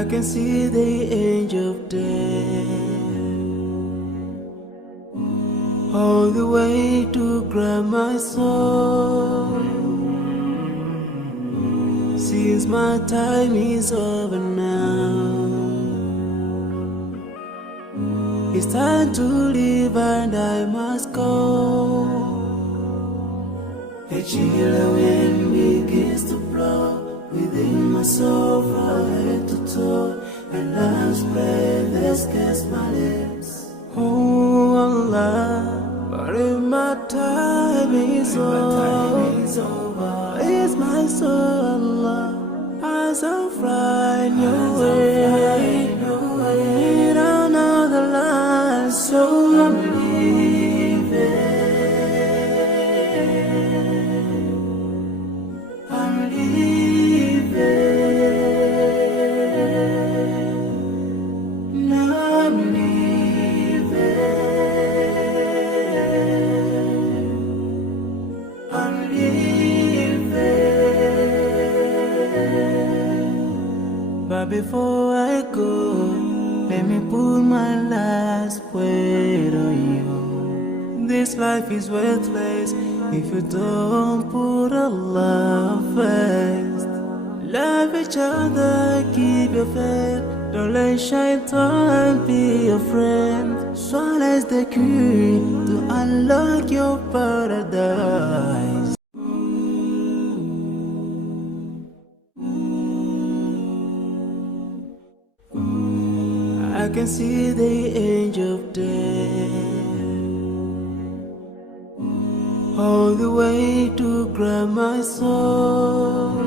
I can see the angel of death all the way to grab my soul. Since my time is over now, it's time to leave and I must go. A chill wind begins to blow within my soul from head to toe, and love's breath escapes my lips. Oh Allah, but if my time is over, it's my soul, Allah, as I'm flying your way, down all the lines, so I'm leaving. But before I go, let me put my last word on you. This life is worthless if you don't put Allah first. Love each other, keep your faith. Don't let shaitan be your friend. Swallow the key to unlock your paradise. I can see the angel of death all the way to grab my soul.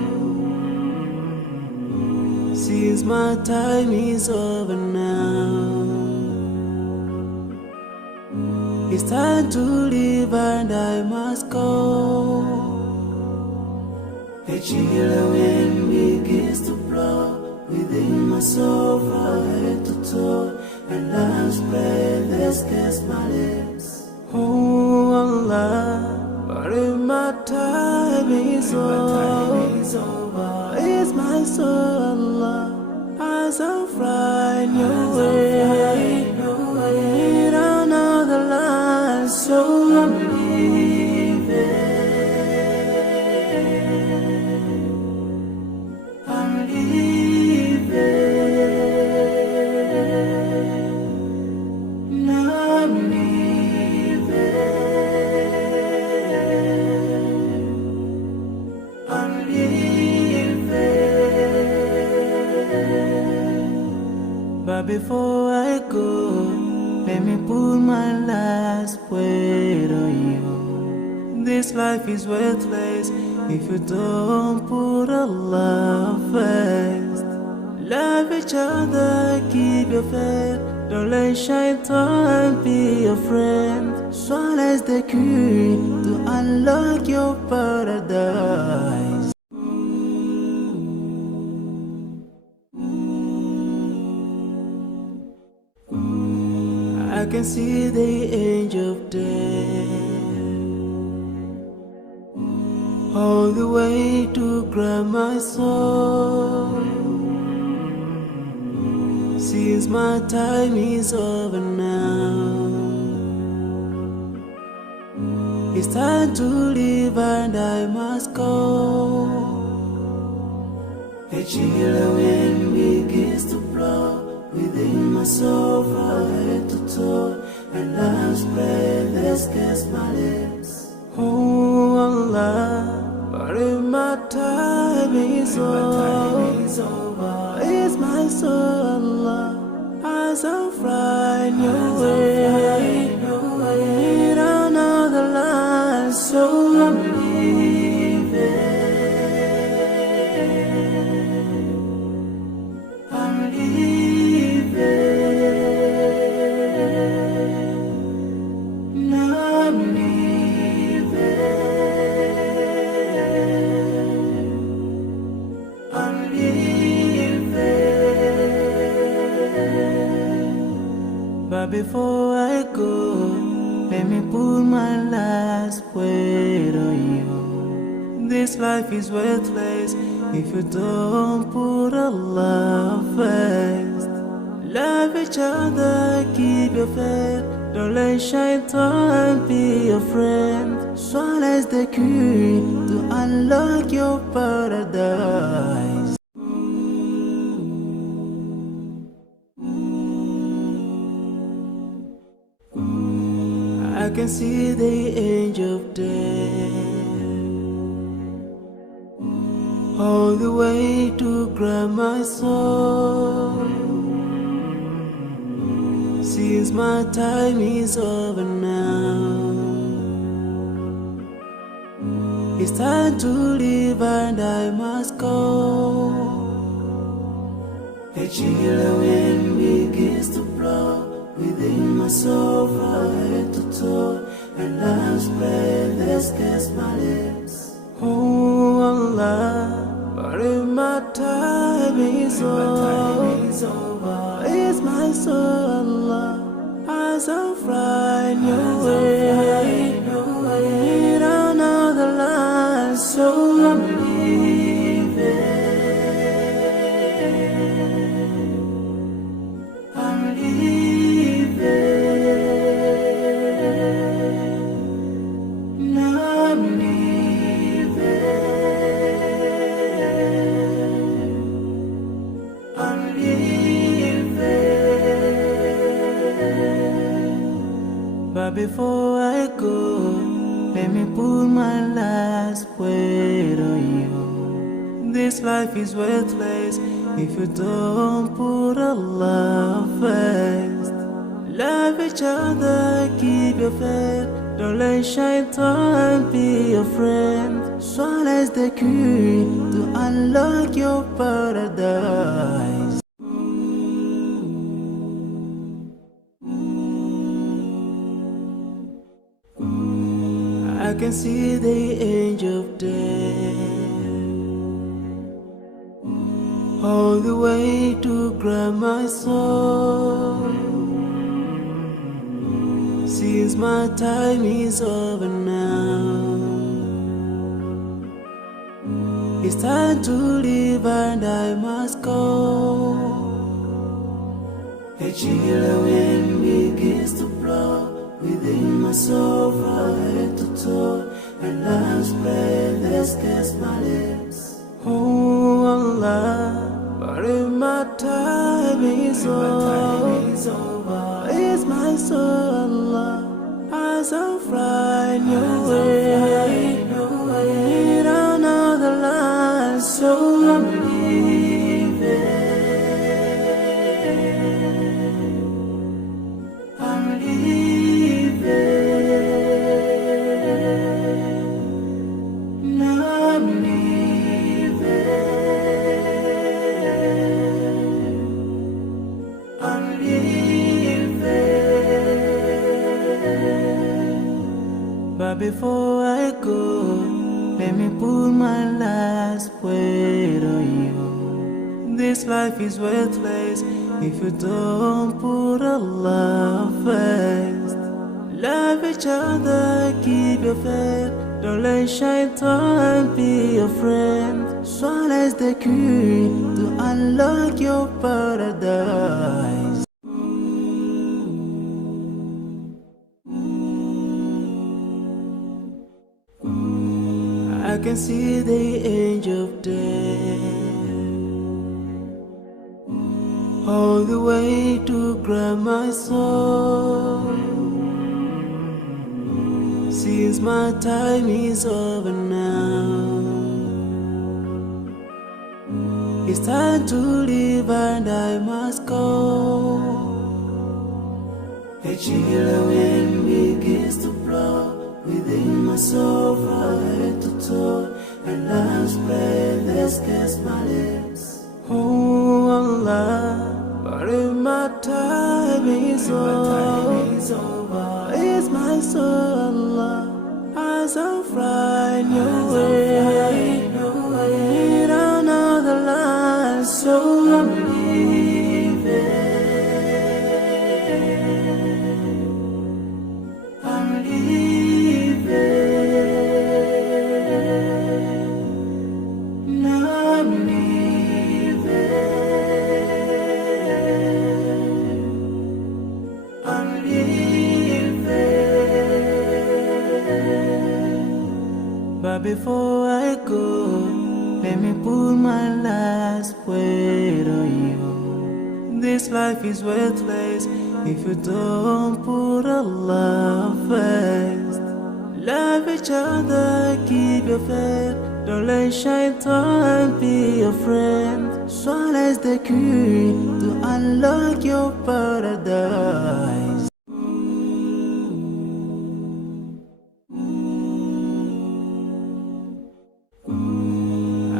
Since my time is over now, it's time to leave and I must go. A chill wind begins to blow within my soul from head to toe, and love's breath escapes my lips. Oh Allah, but if my time is over, it's my soul, Allah, as I'm flying your way, down all the lines, so I'm leaving. But before I go, let me put my last word on you. This life is worthless if you don't put Allah first. Love each other, keep your faith. Don't let shaitan be your friend. Swallow the key to unlock your paradise. I can see the angel of death all the way to grab my soul. Since my time is over now, it's time to leave and I must go. A chill wind begins to blow within my soul from head to toe, and love's breath escapes my lips. Oh Allah, but if my time is over, it's my soul, Allah, as I'm flying your way, down all the lines, so I'm leaving. But before I go, Let me put my last word on you. This life is worthless if you don't put Allah first. Love each other, keep your faith. Don't let shaitan be your friend. Swallow the key to unlock your paradise. I can see the angel of death all the way to grab my soul. Since my time is over now, it's time to leave and I must go. A chilly wind begins to blow within my soul from head to toe, and last breath escapes my lips. Oh Allah, but if my time is over, it's my soul, Allah, as I'm flying your way, in another land, so I'm leaving. I'm leaving. Now I'm leaving. I'm leaving. But before I go, let me put my last word on you. This life is worthless if you don't put Allah first. Love each other, keep your faith. Don't let shaitan be your friend. Swallow the key to unlock your paradise. I can see the angel of death all the way to grab my soul. Since my time is over now, it's time to leave and I must go. A chilly wind begins to blow within my soul from head to toe, and last breath escapes my lips. Oh Allah, but if my time is over, it's my soul, Allah, as I'm flying your way, in another land, so I'm leaving. I'm leaving. Now I'm leaving. I'm leaving. But before I go, let me put my last word on you. This life is worthless if you don't put Allah first. Love each other, keep your faith. Don't let shaitan be your friend. Swallow the key to unlock your paradise. I can see the angel of death all the way to grab my soul. Since my time is over now, it's time to leave and I must go. A chilly wind begins to blow within my soul from head to toe, and last breath escapes my lips. Oh Allah, but if my time is over, it's my soul, Allah, as I'm flying your way, in another land, so I'm leaving. I'm But before I go, let me put my last word on you. This life is worthless if you don't put Allah first. Love each other, keep your faith. Don't let shaitan be your friend. Swallow the key to unlock your paradise.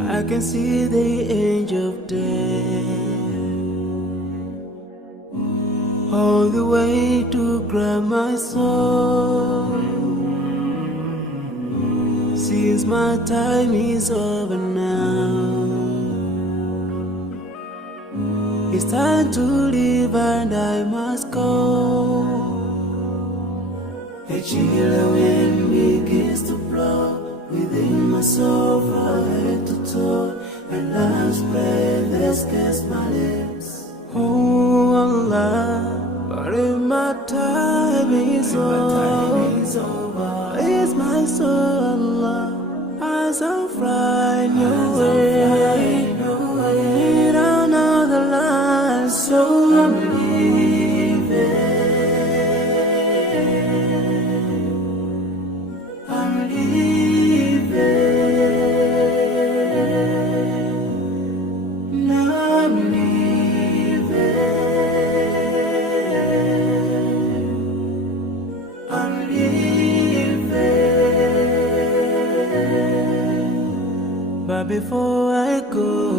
I can see the angel of death all the way to grab my soul. Since my time is over now, it's time to leave and I must go. A chilly wind begins to blow within my soul from head to toe, and love's breath escapes my lips. Oh Allah, but if my time is over, it's my soul, Allah, as I find your way, in another life, so I'm leaving. But before I go,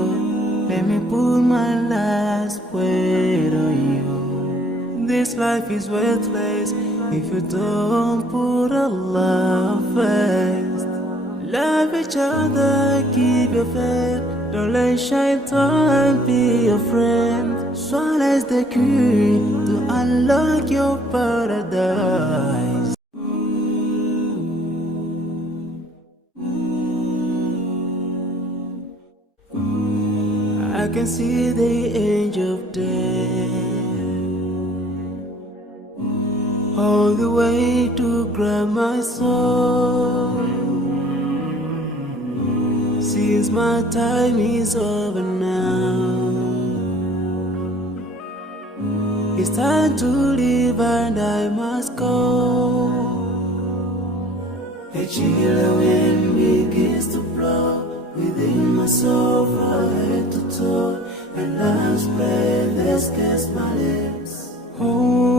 let me put my last word on you. This life is worthless if you don't put Allah first. Love each other, keep your faith. Don't let shaitan be your friend. Swallow the key to unlock your paradise. I can see the angel of death all the way to grab my soul. Since my time is over now, it's time to leave and I must go. A chilly wind begins to blow within my soul from head to toe, and love's breath escapes my lips. Oh